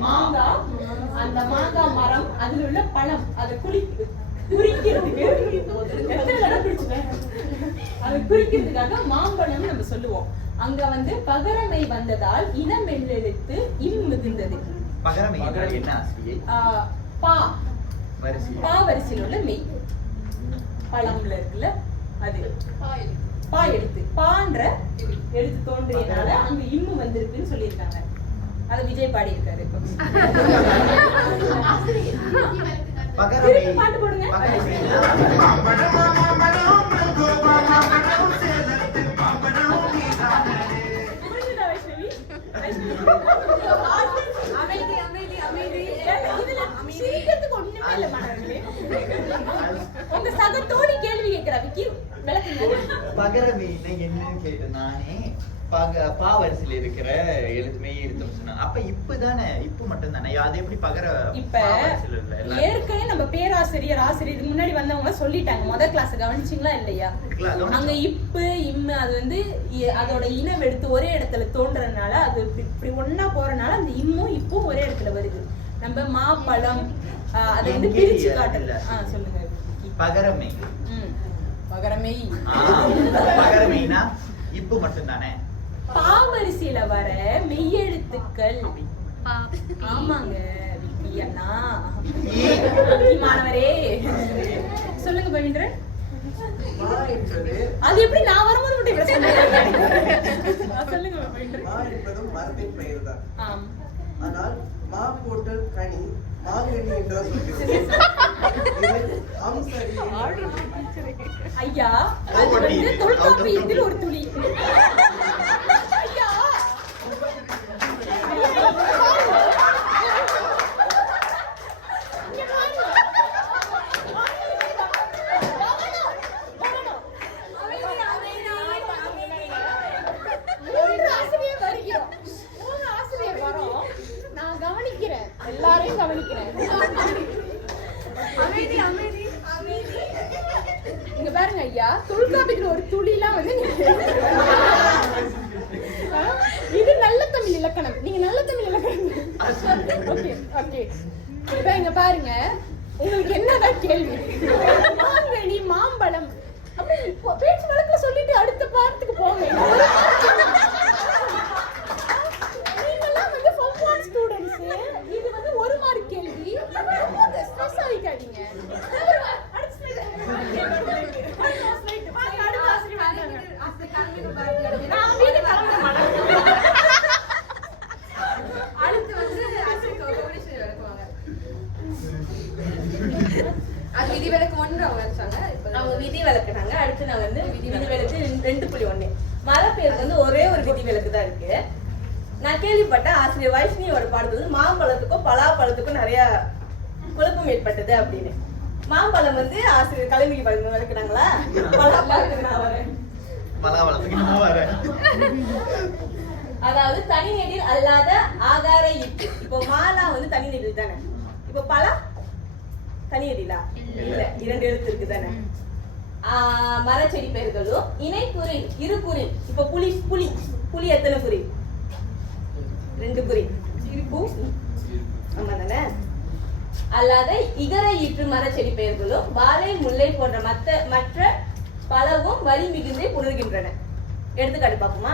மாங்காய், அந்த மாங்காய் மரம், அதுல உள்ள பழம், அதை குறிக்கிறதுக்காக மாம்பழம் நம்ம சொல்லுவோம். அங்க வந்து பகரமை வந்ததால் இனம் எழுத்து மிகுந்தது. பா வரிசையில் உள்ள மெய் பழம்ல இருக்குல்ல, அது பா எழுத்து. பான்ற எழுத்து தோன்றியனால அங்க இம்மு வந்திருக்குன்னு சொல்லியிருக்காங்க. அது விஜய் பாடி இருக்காரு. பாட்டு போடுங்க. உங்க சகத்தோடி கேள்வி கேட்கிறா விக்கி, பகரமைனா என்னன்னு கேட்டு நானே பா வரிசையில இருக்கிற எழுத்துமே எடுத்து சொன்னேன். அப்ப இப்ப மட்டும் தானே அது எப்படி இப்ப ஏற்கனவே நம்ம பேராசிரியர் ஆசிரியர் முன்னாடி வந்தவங்க சொல்லிட்டாங்க. முதல் கிளாஸ் கவனிச்சிங்களா இல்லையா? அங்க இம்மு அது வந்து அதோட இனம் எடுத்து ஒரே இடத்துல தோன்றதுனால அது இப்படி ஒன்னா போறதுனால அந்த இம்மும் இப்போ ஒரே இடத்துல வருது. நம்ம மாப்பழம் அதை வந்து பிரிச்சு காட்டல. சொல்லுங்க. பகரமை. பகரமைனா இப்ப மட்டும் தானே பாவரிசையில வர மெய்யெழுத்துக்கள். ஆமாங்க விக்கி அண்ணா, மாணவரே சொல்லுங்க பவிந்திரன். அது எப்படி நான் வரும்போது மட்டும் இப்படி சொல்லுங்க பவிந்திரன். மரத்தின் பெயர் தான். ஆனால் மா போட்டல் கனி மாங்கனி என்றால் ஐயா அது வந்து தொல்காப்பியத்தில் ஒரு துளி. எல்லாரையும் கவனிக்கிறேன். இங்க பாருங்க ஐயா, தொல்காப்பியத்துல ஒரு துளிலாம் வந்து இது நல்ல தமிழ் இலக்கணம். நீங்க நல்ல தமிழ் இலக்கணம். Okay okay. இப்ப இங்க பாருங்க, உங்களுக்கு என்னதான் கேள்வி? மாங்கனி, மாம்பழம் அப்படி பேச்சு வழக்குல சொல்லிட்டு அடுத்த பாடத்துக்கு போங்க. நீங்கெல்லாம் வந்து ஃபர்ஸ்ட் ஒன் ஸ்டூடண்ட்ஸ். இது வந்து 1 மார்க் கேள்வி. ஸ்ட்ரெஸ் ஆகிக்காதீங்க. அடுத்த ஸ்லைடு. நான் வீடு கிளம்ப மாட்டேன். அடுத்து வந்து கோபுரேஸ்வரி விளக்குவாங்க. அது விதி விளக்கு 1 அவங்க வச்சாங்க. அவங்க விதி விளக்குனாங்க. அடுத்து நான் வந்து விதி விளக்கு 2.1. மரப்பேருக்கு வந்து ஒரே ஒரு விதி விளக்கு தான் இருக்கு. நான் கேள்விப்பட்டேன் ஆசிரியர் வைஷ்ணியோட பாடத்துல வந்து மாம்பழத்துக்கும் பலாப்பழத்துக்கும் நிறைய குழப்பம் ஏற்பட்டது அப்படின்னு. மாம்பழம் வந்து ஆசிரியர் கலைமிக்கு பழம் விளக்குனாங்களா? பலாப்பழத்துக்கு நான் வரேன். அதாவது தனி நெடில் அல்லாத ஆகார ஈட்டு. இப்போ மாலா வந்து தனி நெடில் தானே. இப்போ பலா தனி நெடிலா? இல்ல, 2 எழுத்து இருக்கு தானே. மரச்செடி பெயர்களும் இணை குறில், இரு குறில். இப்போ புலி புலி புலி எத்தனை குறில்? 2 குறில். ஆமா தானே. அல்லாத இகர ஈற்று மரச்செடி பெயர்களும் வாழை முல்லை போன்ற மற்ற பலவும் வலி மிகுந்தே புணர்கின்றன. எடுத்துக்காட்டு பார்ப்போமா?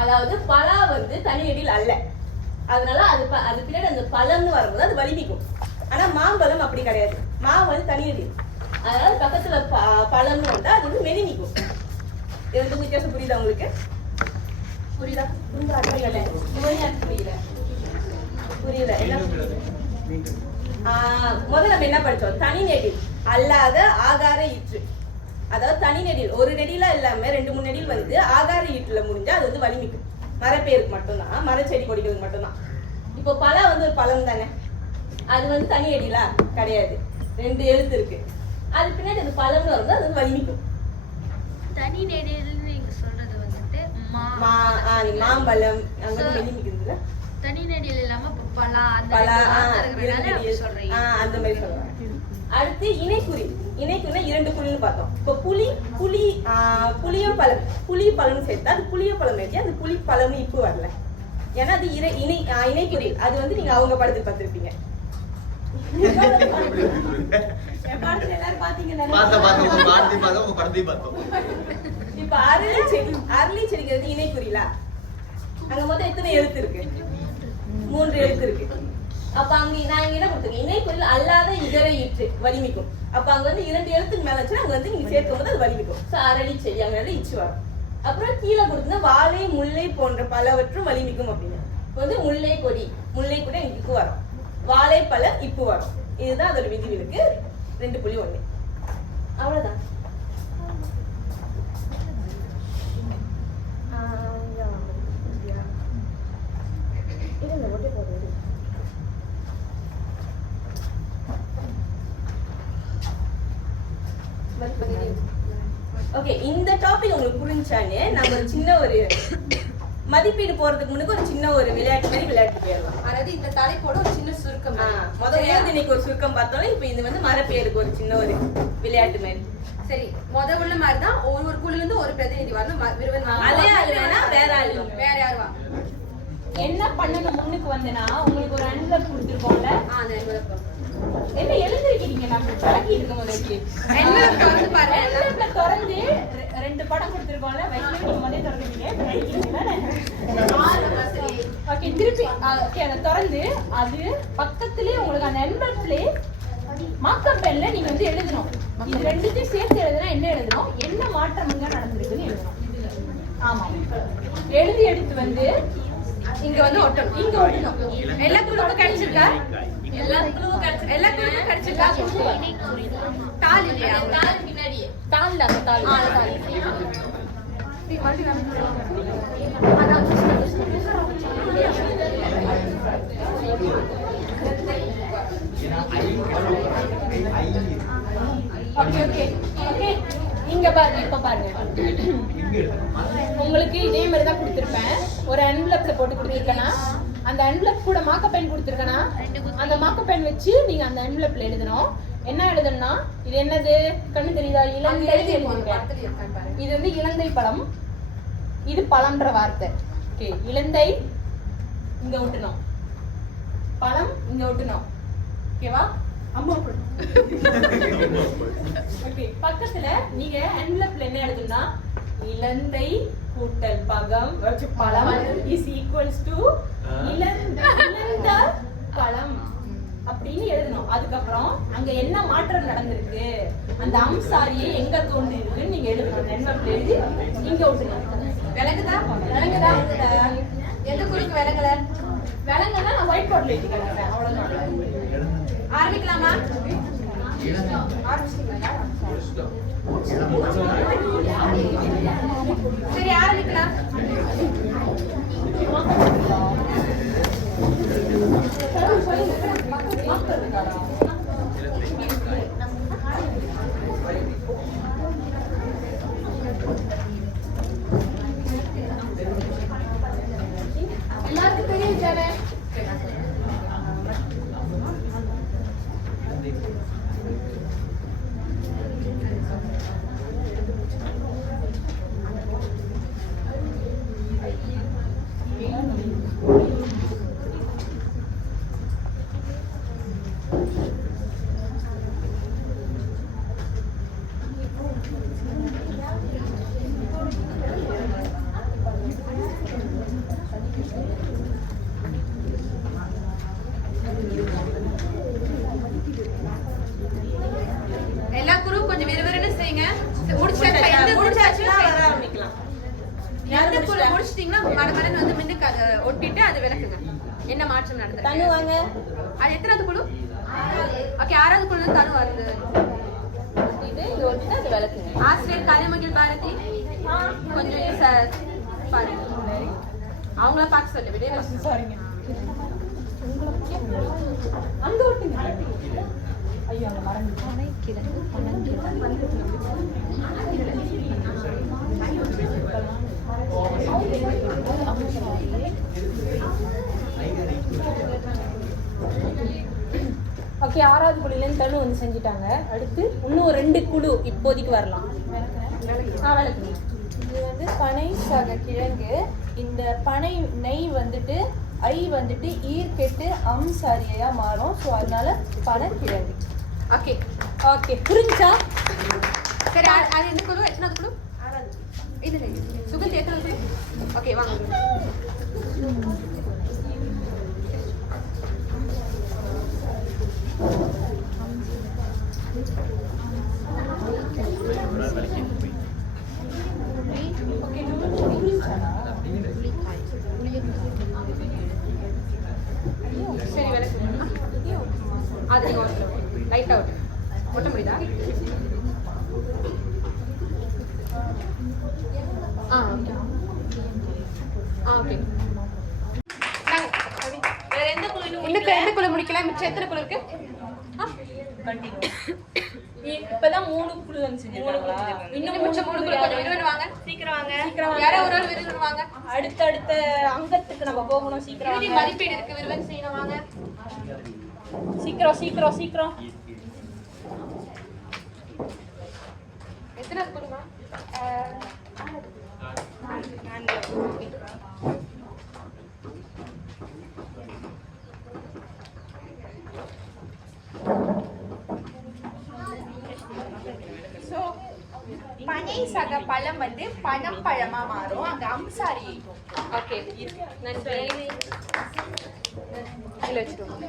அதாவது பலா வந்து தனி நெடில் அல்ல, அதனால அது பின்னாடி அந்த பழம்னு வரும்போது அது வலிமிக்கும். ஆனா மாம்பழம் அப்படி கிடையாது. மா வந்து தனி நெடில், அதனால பக்கத்துல பழம்னு வந்தா அது வந்து மெலிமிக்கும். இது வித்தியாசம் புரியுதா உங்களுக்கு? புரியுதா? புரியல என்ன? முதல்ல நம்ம என்ன படிச்சோம்? தனி நெடில் அல்லாத ஆகார ஈற்று. அதாவது தனி நெடில் ஒரு நெடிலா இல்லாம 2-3 நெடில் வந்து ஆகார ஈட்டுல முடிஞ்சா அது வந்து வலிமிக்கும். மரப்பேருக்கு மட்டும்தான், மரச்செடி கொடிகளுக்கு மட்டும்தான். இப்போ பழம் வந்து ஒரு பழம் தானே, அது வந்து தனி நெடிலா கிடையாது, 2 எழுத்து இருக்கு. அது பின்னாடி அந்த பழம்னு வரும்போது அது வந்து வலிமிக்கும். தனி நெடில்னு நீங்க சொல்றது வந்துட்டு மாம்பழம் அங்க வந்து வலிமிக்குதுல. தனி நெடில் இல்லாம பலா அந்த சொல்றீங்க, அந்த மாதிரி சொல்றாங்க. அடுத்து இணைக்குறி. இணைக்குறினா 2 குறின்னு பார்த்தோம். இப்போ புளியும் பழம், புளி பழம் சேர்த்தா அது புளிய பழம் ஆயிடுச்சு, அது புளி பழம்னு இப்போ வரல. ஏன்னா அது இணைக்குறி. அது வந்து நீங்க அவங்க படத்துக்கு பார்த்திருப்பீங்க. இப்ப அரளி செடிக்கு வந்து இணைக்குறிலா? அங்க மொத்தம் எத்தனை எழுத்து இருக்கு? 3 எழுத்து இருக்கு. அப்ப அங்க நான் இங்க என்ன கொடுத்துருக்கேன்? இணைக்குறில் அல்லாத இதர ஈற்று வலிமிக்கும். அப்ப அங்க வந்து 2 எழுத்துக்கு மேல வச்சுன்னா அங்க வந்து நீங்க சேர்க்கும் போது அது வலிமிக்கும். சோ அரளி செடி அங்க இச்சு வரும். அப்புறம் கீழே கொடுத்தா வாழை முல்லை போன்ற பலவற்றும் வலிமிக்கும் அப்படின்னு. இப்போ வந்து முல்லை கொடி கூட இங்கு வரும், வாழைப்பழ இப்பு வரும். இதுதான் அதோட விதிவிலக்கு 2.1. அவ்வளவுதான். ஓகே, இந்த டாபிக் உங்களுக்கு புரிஞ்சானே நம்ம ஒரு சின்ன ஒரு மதிப்பீடு போறதுக்கு முன்னாடி ஒரு சின்ன ஒரு விளையாட்டு மாதிரி விளையாட்டு போயிடலாம். அதாவது இந்த தலைப்போட ஒரு சின்ன சுருக்கம். முதல்ல இன்னைக்கு ஒரு சுருக்கம் பார்த்தோம். இப்போ இது வந்து மரப்பேருக்கு ஒரு சின்ன ஒரு விளையாட்டு மாதிரி. சரி, உள்ள மாதிரி தான் ஒரு குழுல இருந்து ஒரு பிரதிநிதி வரணும். அதே ஆளு வேணா வேற ஆளு, வேற யாருவா? என்ன பண்ணணும்? முன்னுக்கு வந்தனா உங்களுக்கு ஒரு என்வலப் கொடுத்துருக்கோம்ல, அந்த என்வலப் என்ன எழுந்திருக்கீங்க? நம்ம பழகிட்டு இருக்கோம். முதல்ல என்வலப் திறந்து பாருங்க. என்வலப்ல திறந்து 2 படம் கொடுத்துருக்கோம்ல, வைக்கவே நீங்க முதல்ல திறந்துட்டீங்க. ஓகே, திருப்பி ஓகே அதை திறந்து அது பக்கத்துலயே உங்களுக்கு அந்த என்வலப்லயே மார்க்கர் பென்ல நீங்க வந்து எழுதணும். இது 2த்தையும் சேர்த்து எழுதுனா என்ன எழுதணும்? என்ன மாற்றம் இங்க நடந்திருக்குன்னு எழுதணும். ஆமா, எழுதி எடுத்து வந்து இங்க வந்து ஒட்டணும். இங்க ஒட்டணும். எல்லா குழுக்கும் கிடைச்சிருக்கா? எல்லா குழுக்கும் கிடைச்சிருக்கா? தாள் இல்லையா? தாள் பின்னாடியே தாள்ல அந்த தாள். இங்க பாருங்க, இப்ப பாருங்க, உங்களுக்கு இதே மாதிரி தான் கொடுத்திருப்பேன். ஒரு என்வலப்ல போட்டு கொடுத்திருக்கேன்னா அந்த என்வலப் கூட மார்க்கர் பென் கொடுத்திருக்கேன்னா அந்த மார்க்கர் பென் வச்சு நீங்க அந்த என்வலப்ல எழுதணும். என்ன எழுதணும்னா இது என்னது? கண்ணு தெரியுதா? இலந்தை. இது வந்து இலந்தை பழம், இது பழம்ன்ற வார்த்தை. ஓகே, இலந்தை இங்க ஒட்டணும். பழம் இங்க ஒட்டணும். ஓகேவா? அம்மா போடு. ஓகே, பக்கத்துல நீங்க என்வலப்ல என்ன எழுதணும்னா இலந்தை கூட்டல் பழம் இஸ் ஈக்குவல்ஸ் டு இலந்த பழம் அப்படின்னு எழுதணும். அதுக்கப்புறம் அங்க என்ன மாற்றம் நடந்திருக்கு, அந்த அம்சாரியை எங்க தோன்றி இருக்குன்னு நீங்க எழுதணும். என்வலப்ல எழுதி இங்க ஒட்டணும். விளங்குதா? விளங்குதா? எந்த குறுக்கு விளங்கல? விளங்குனா நான் ஒயிட் போர்ட்ல எழுதிக்கிறேன். அவ்வளவுதான். ஆரம்பிக்கலாமா? சரி, ஆரம்பிக்கலாம். எல்லாருக்கும் தெரியும் தானே? எல்லா குரூப் கொஞ்சம் விறுவிறுன்னு செய்யுங்க. முடிச்சாச்சா? எந்த முடிச்சாச்சுன்னா வர ஆரம்பிக்கலாம். எந்த குழு முடிச்சிட்டீங்கன்னா மடமடன்னு வந்து மின்னுக்கு அதை ஒட்டிட்டு அதை விளக்குங்க. என்ன மாற்றம் நடந்தது? தனு வாங்க. அது எத்தனாவது குழு? ஓகே, 6வது குழு தனு வருது. ஒட்டிட்டு இங்க ஒட்டிட்டு அது விளக்குங்க. ஆசிரியர் கலைமகிழ் பாரதி கொஞ்சம் பாருங்க. அவங்கள பார்க்க சொல்லு. விடே சாரிங்க. அங்க ஒட்டுங்க. ஐயோ, அங்க மறந்துட்டேன். ஓகே, 6வது குழுலேருந்து தனு வந்து செஞ்சுட்டாங்க. அடுத்து இன்னும் 2 குழு இப்போதைக்கு வரலாம். விளக்குங்க. இது வந்து பனை சக கிழங்கு. இந்த பனை நெய் வந்துட்டு ஐ வந்துட்டு ஈர்க்கெட்டு சாரியா மாறும். ஸோ அதனால பனக்கிழங்கு. ஓகே ஓகே, புரிஞ்சா? சரி, அது எந்த குழு? எத்தனாவது குழு? இதுல சுகந்தி எத்தனாவது குழு? ஓகே, வாங்க. சரி, விளக்கு. அது நீங்க லைட் அவுட் ஒட்ட முடியுதா? ஓகே. வேற எந்த குழு இன்னும் எந்த குழு முடிக்கல? மிச்சம் எத்தனை குழு இருக்கு? இப்பதான் 3 குழு வந்து செஞ்சிருக்காங்களா? இன்னும் மிச்சம் 3 குழு. கொஞ்சம் விருது வாங்க. சீக்கிரம் வாங்க. யாரோ ஒரு ஆள் விருது வாங்க. அடுத்த அங்கத்துக்கு நம்ம போகணும். சீக்கிரம் இறுதி வாங்க. மதிப்பீடு இருக்கு. விருது செய்யணும். வாங்க. சீக்கிரம் சீக்கிரம் சீக்கிரம். எத்தனை குழுமா? பனை சக பழம் வந்து பனம் பழமா மாறும். அங்க அம்சாரி. ஓகே, நன்றி. இல்ல வச்சுக்கோங்க.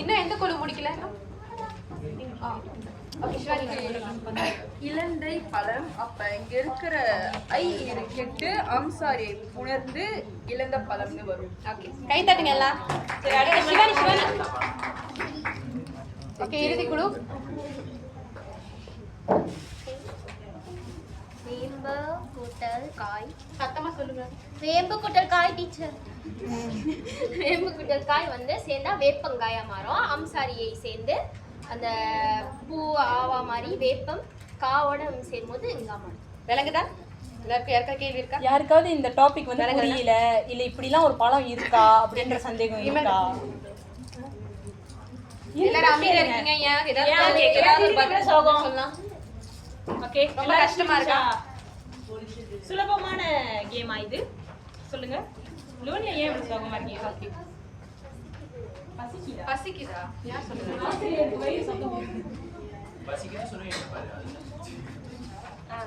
இன்னும் எந்த குழு முடிக்கல? ஓகே, சிவானி. இலந்தை பழம். அப்ப இங்க இருக்கிற ஐ கெட்டு அம்சாரியை உணர்ந்து இலந்த பழம்னு வரும். ஓகே, கை தட்டுங்க எல்லாம். சரி, அடுத்து சிவானி. ஓகே, இறுதி குழு. வேம்பு கூட்டல் காய். சத்தமா சொல்லுங்க. வேம்பு கூட்டல் காய் டீச்சர். வேம்பு கூட்டல் காய் வந்து சேர்ந்தா வேப்பங்காயா மாறும். அம்சாரியை சேர்ந்து அந்த பூ ஆவா மாதிரி வேப்பம் காவோட சேரும்போது இங்க மாறும். விளங்குதா? எல்லாருக்கும் யாருக்கா கேள்வி இருக்கா? யாருக்காவது இந்த டாபிக் வந்து புரியல, இல்ல இப்படிலாம் ஒரு பழம் இருக்கா அப்படின்ற சந்தேகம் இருக்கா? எல்லாரும் அமைதியா இருக்கீங்க. ஏதாவது பதில் சொல்லலாம். ஓகே ரொம்ப கஷ்டமா இருக்கா? சுலபமான கேமா இது? சொல்லுங்க. லோனியா ஏன் இவ்வளவு சுலபமா இருக்கீங்க? பசிக்குதா? பசிக்குதா? யார் சொல்லுங்க? ஆசிரியருக்கு வயிறு சத்தம். பசிக்குன்னு சொன்னா என்ன பாரு.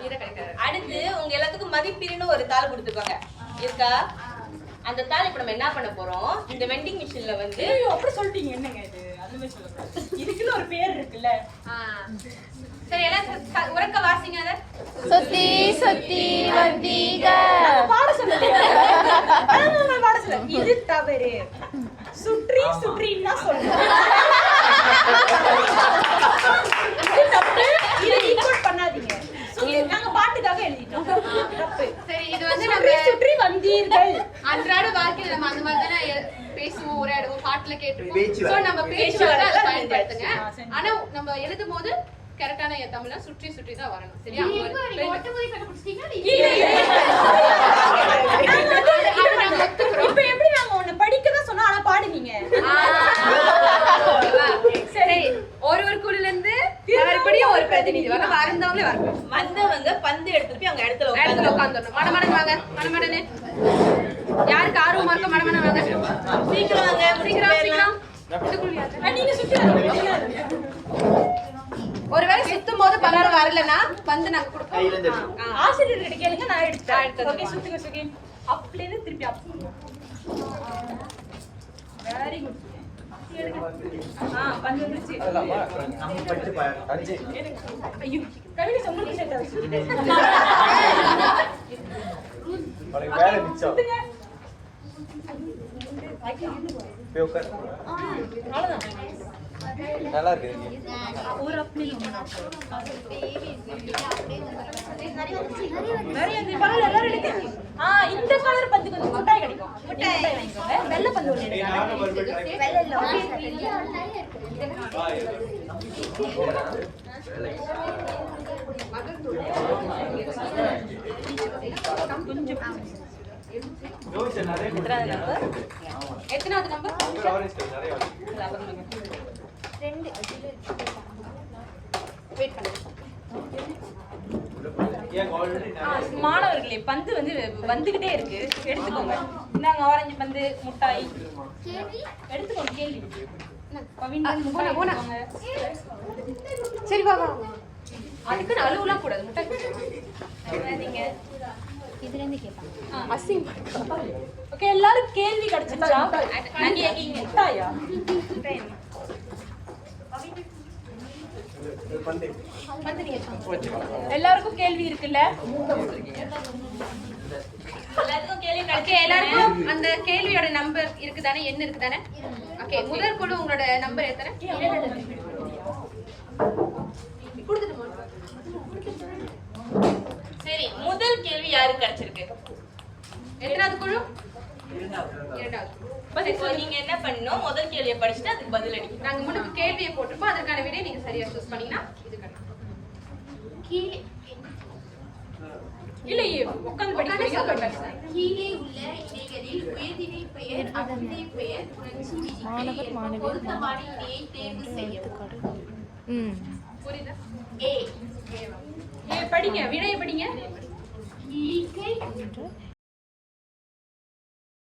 ஈர கிடைக்காது. அடுத்து உங்க எல்லாத்துக்கும் மதிப்பீடுன்னு ஒரு தாள் கொடுத்துருக்காங்க. இருக்கா? அந்த தாள் இப்ப நம்ம என்ன பண்ண போறோம்? இந்த வெண்டிங் மிஷின்ல வந்து ஐயோ அப்படி சொல்லிட்டீங்க. என்னங்க இது? அந்த மாதிரி சொல்லக்கூடாது. இதுக்குன்னு ஒரு பேர் இருக்குல்ல. சரி எல்லாம் உறக்க வாசிங்க அத. சுத்தி சுத்தி வந்தீங்க. பாட சொல்லுங்க. பாட சொல்லுங்க. இது தவறு. சுற்றி சுற்றின்னு தான் சொல்லணும். இது தப்பு. இதை ஈக்குவல் பண்ணாதீங்க. நாங்க பாட்டுக்காக எழுதிட்டோம். தப்பு. சரி இது வந்து சுற்றி நம்ம சுற்றி வந்தீர்கள். அன்றாட வாழ்க்கையில நம்ம அந்த மாதிரி தானே பேசுவோம், உரையாடுவோம், பாட்டுல கேட்டுருப்போம். பேச்சு சோ நம்ம பேச்சு வழக்குல அதை பயன்படுத்துங்க. சரி. ஆனா நம்ம எழுதும் போது கரெக்டான தமிழ்ல சுற்றி சுற்றி தான் வரணும். சரியா? இப்ப எப்படி நாங்க உன்னை படிக்க தான் சொன்னோம், ஆனா பாடுவீங்க. சரி ஒரு குழுல இருந்து மறுபடியும் ஒரு பிரதிநிதி வர வரந்தவங்களே வரணும். வந்தவங்க பந்து எடுத்துட்டு போய் அவங்க இடத்துல இடத்துல உட்காந்துடணும். மடமடன் வாங்க, மடமடனே. யாருக்கு ஆர்வமா இருக்க மடமடன் வாங்க. சீக்கிரம் வாங்க, சீக்கிரம் சீக்கிரம். நீங்க சுத்தி வரணும். ஒருவேளை சுத்தும் போது பலரும் வரலன்னா வந்து நாங்க கொடுப்போம். ஆசிரியர்கிட்ட கேளுங்க, நான் எடுத்துட்டேன். ஓகே சுத்துங்க சுகி. அப்படியே திருப்பி அப். Very good. பந்து வந்துருச்சு. நம்ம படிச்சு பாரு. ஐயோ கவிதை சொன்னீங்க சேட்டா. உனக்கு வேலை மிச்சம். போய் உட்காரு. நல்லா இருக்கு. ஒரு அப்படி இந்த கலர் பந்து கொஞ்சம் முட்டாய் கிடைக்கும். முட்டாய் வாங்கிக்கோங்க. வெள்ளை பந்து ஒண்ணு எடுங்க. நானும் மறுபடியும் யோசிச்சு நிறைய எத்தனாவது நம்பர்? ஆரஞ்சு கலர் நிறைய வந்து. வெயிட் பண்ணுங்க. ஏன் ஆல்ரெடி நிறைய மாணவர்களே பந்து வந்து வந்துகிட்டே இருக்கு, எடுத்துக்கோங்க. இந்தாங்க ஆரஞ்சு பந்து, முட்டாய் எடுத்துக்கோங்க. கேள்வி பவின் வந்து முட்டாய் எடுத்துக்கோங்க. சரி வா வா. அதுக்கு அழுவலாம் கூடாது. முட்டை நீங்க இதுல இருந்து கேட்பாங்க. அசிங். ஓகே எல்லாரும் கேள்வி கிடைச்சிச்சா? முட்டாயா? எல்லாருக்கும் கேள்வி இருக்குல்ல? எல்லாத்துக்கும் கேள்வி ஓகே எல்லாருக்கும் அந்த கேள்வியோட நம்பர் இருக்குதானே? என்ன இருக்குதானே? ஓகே முதல் குழு உங்களோட நம்பர் எத்தனை? சரி முதல் கேள்வி யாருக்கு கிடைச்சிருக்கு? எத்தனாவது குழு? இரண்டாவது. இப்போ நீங்க என்ன பண்ணணும்? முதல் கேள்வியை படிச்சுட்டு அதுக்கு பதில் அடிக்கணும். நாங்க முன்னுக்கு கேள்வியை போட்டிருப்போம், அதற்கான விடையை நீங்க சரியா சூஸ் பண்ணீங்கன்னா இது கரெக்ட். இல்லையே உட்கார்ந்து படிக்கிறீங்க. கீழே உள்ள இணைகளில் உயர்திணை பெயர், அகத்திணை பெயர், புணர்ச்சி விதிப்பெயர், பொருத்தமான இணையை தேர்வு செய்யவும். புரியுதா? ஏ படிங்க, விடையை படிங்க. ஈகை